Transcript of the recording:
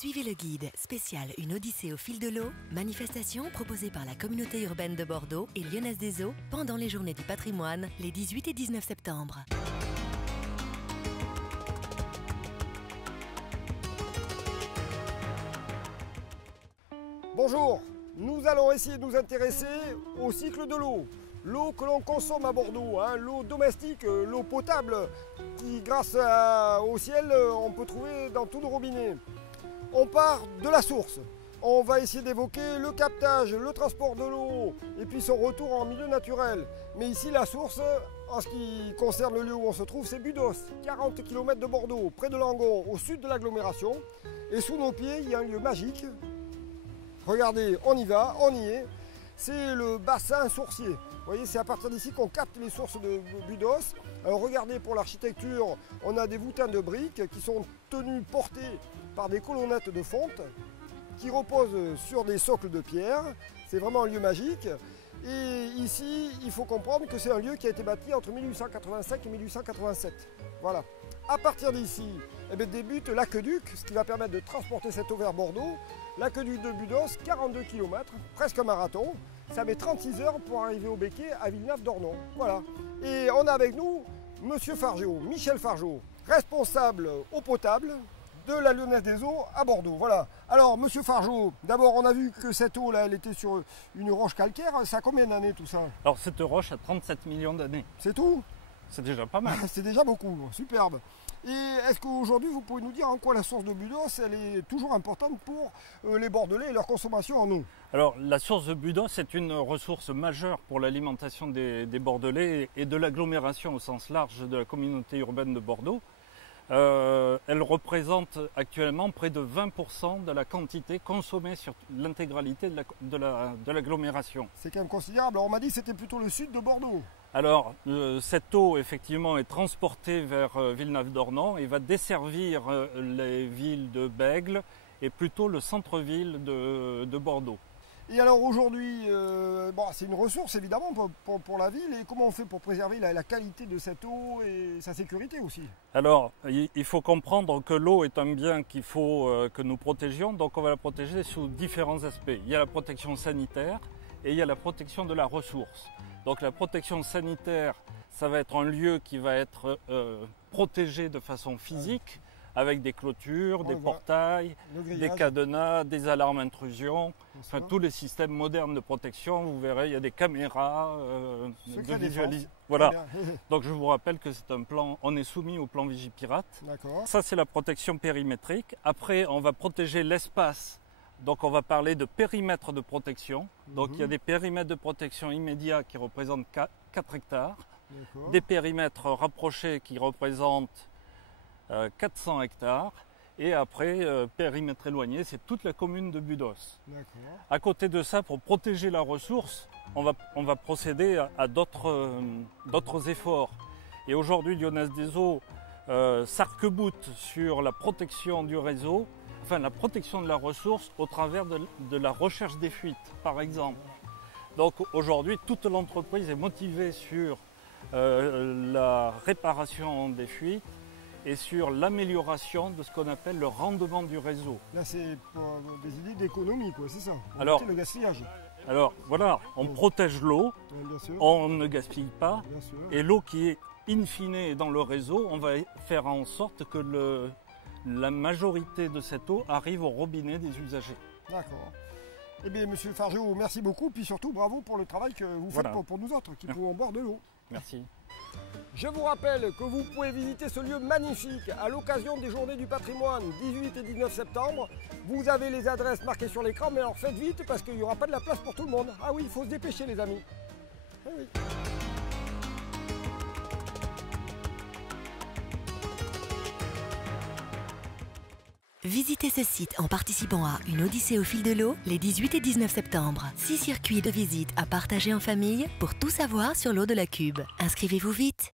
Suivez le guide spécial Une Odyssée au fil de l'eau, manifestation proposée par la communauté urbaine de Bordeaux et Lyonnaise des Eaux pendant les Journées du patrimoine les 18 et 19 septembre. Bonjour, nous allons essayer de nous intéresser au cycle de l'eau. L'eau que l'on consomme à Bordeaux, l'eau domestique, l'eau potable, qui grâce au ciel, on peut trouver dans tous nos robinets. On part de la source. On va essayer d'évoquer le captage, le transport de l'eau et puis son retour en milieu naturel. Mais ici, la source, en ce qui concerne le lieu où on se trouve, c'est Budos, 40 km de Bordeaux, près de Langon, au sud de l'agglomération. Et sous nos pieds, il y a un lieu magique. Regardez, on y va, on y est. C'est le bassin sourcier. Vous voyez, c'est à partir d'ici qu'on capte les sources de Budos. Alors regardez, pour l'architecture, on a des voûtins de briques qui sont tenus portés par des colonnettes de fonte qui reposent sur des socles de pierre. C'est vraiment un lieu magique. Et ici, il faut comprendre que c'est un lieu qui a été bâti entre 1885 et 1887. Voilà. À partir d'ici, débute l'aqueduc, ce qui va permettre de transporter cette eau vers Bordeaux. L'aqueduc de Budos, 42 km, presque un marathon. Ça met 36 heures pour arriver au Becquet à Villeneuve-d'Ornon. Voilà. Et on a avec nous Monsieur Fargeot, Michel Fargeot, responsable eau potable de la Lyonnaise des Eaux à Bordeaux. Voilà. Alors, Monsieur Fargeot, d'abord, on a vu que cette eau-là, elle était sur une roche calcaire. Ça a combien d'années tout ça? Alors, cette roche a 37 millions d'années. C'est tout? C'est déjà pas mal. C'est déjà beaucoup, superbe. Et est-ce qu'aujourd'hui, vous pouvez nous dire en quoi la source de Budos, elle est toujours importante pour les Bordelais et leur consommation en eau? Alors, la source de Budos est une ressource majeure pour l'alimentation des Bordelais et de l'agglomération au sens large de la communauté urbaine de Bordeaux. Elle représente actuellement près de 20% de la quantité consommée sur l'intégralité de l'agglomération. C'est quand même considérable. Alors, on m'a dit que c'était plutôt le sud de Bordeaux. Alors, cette eau, effectivement, est transportée vers Villeneuve-d'Ornon et va desservir les villes de Bègles et plutôt le centre-ville de Bordeaux. Et alors aujourd'hui, c'est une ressource évidemment pour la ville. Et comment on fait pour préserver la qualité de cette eau et sa sécurité aussi? Alors, il faut comprendre que l'eau est un bien qu'il faut que nous protégions. Donc on va la protéger sous différents aspects. Il y a la protection sanitaire et il y a la protection de la ressource. Donc la protection sanitaire, ça va être un lieu qui va être protégé de façon physique, avec des clôtures, des portails, des cadenas, des alarmes intrusion, enfin tous les systèmes modernes de protection. Vous verrez, il y a des caméras de visualisation. Voilà. Donc je vous rappelle que c'est un plan, on est soumis au plan Vigipirate. Ça c'est la protection périmétrique. Après, on va protéger l'espace. Donc on va parler de périmètre de protection. Donc il y a des périmètres de protection immédiats qui représentent 4 hectares, des périmètres rapprochés qui représentent 400 hectares, et après périmètre éloigné, c'est toute la commune de Budos. À côté de ça, pour protéger la ressource, on va procéder à d'autres efforts. Et aujourd'hui, Lyonnaise des Eaux s'arc-boute sur la protection du réseau, enfin la protection de la ressource au travers de la recherche des fuites, par exemple. Donc aujourd'hui, toute l'entreprise est motivée sur la réparation des fuites et sur l'amélioration de ce qu'on appelle le rendement du réseau. Là, c'est pour des idées d'économie, quoi, c'est ça? Alors, le gaspillage. Alors, voilà, on protège l'eau, on ne gaspille pas, et l'eau qui est in fine dans le réseau, on va faire en sorte que la majorité de cette eau arrive au robinet des usagers. D'accord. Eh bien, Monsieur Fargeot, merci beaucoup, puis surtout bravo pour le travail que vous faites pour nous autres, qui pouvons boire de l'eau. Merci. Je vous rappelle que vous pouvez visiter ce lieu magnifique à l'occasion des Journées du patrimoine 18 et 19 septembre. Vous avez les adresses marquées sur l'écran, mais alors faites vite parce qu'il n'y aura pas de la place pour tout le monde. Ah oui, il faut se dépêcher les amis. Ah oui. Visitez ce site en participant à Une Odyssée au fil de l'eau les 18 et 19 septembre. 6 circuits de visite à partager en famille pour tout savoir sur l'eau de la Cube. Inscrivez-vous vite!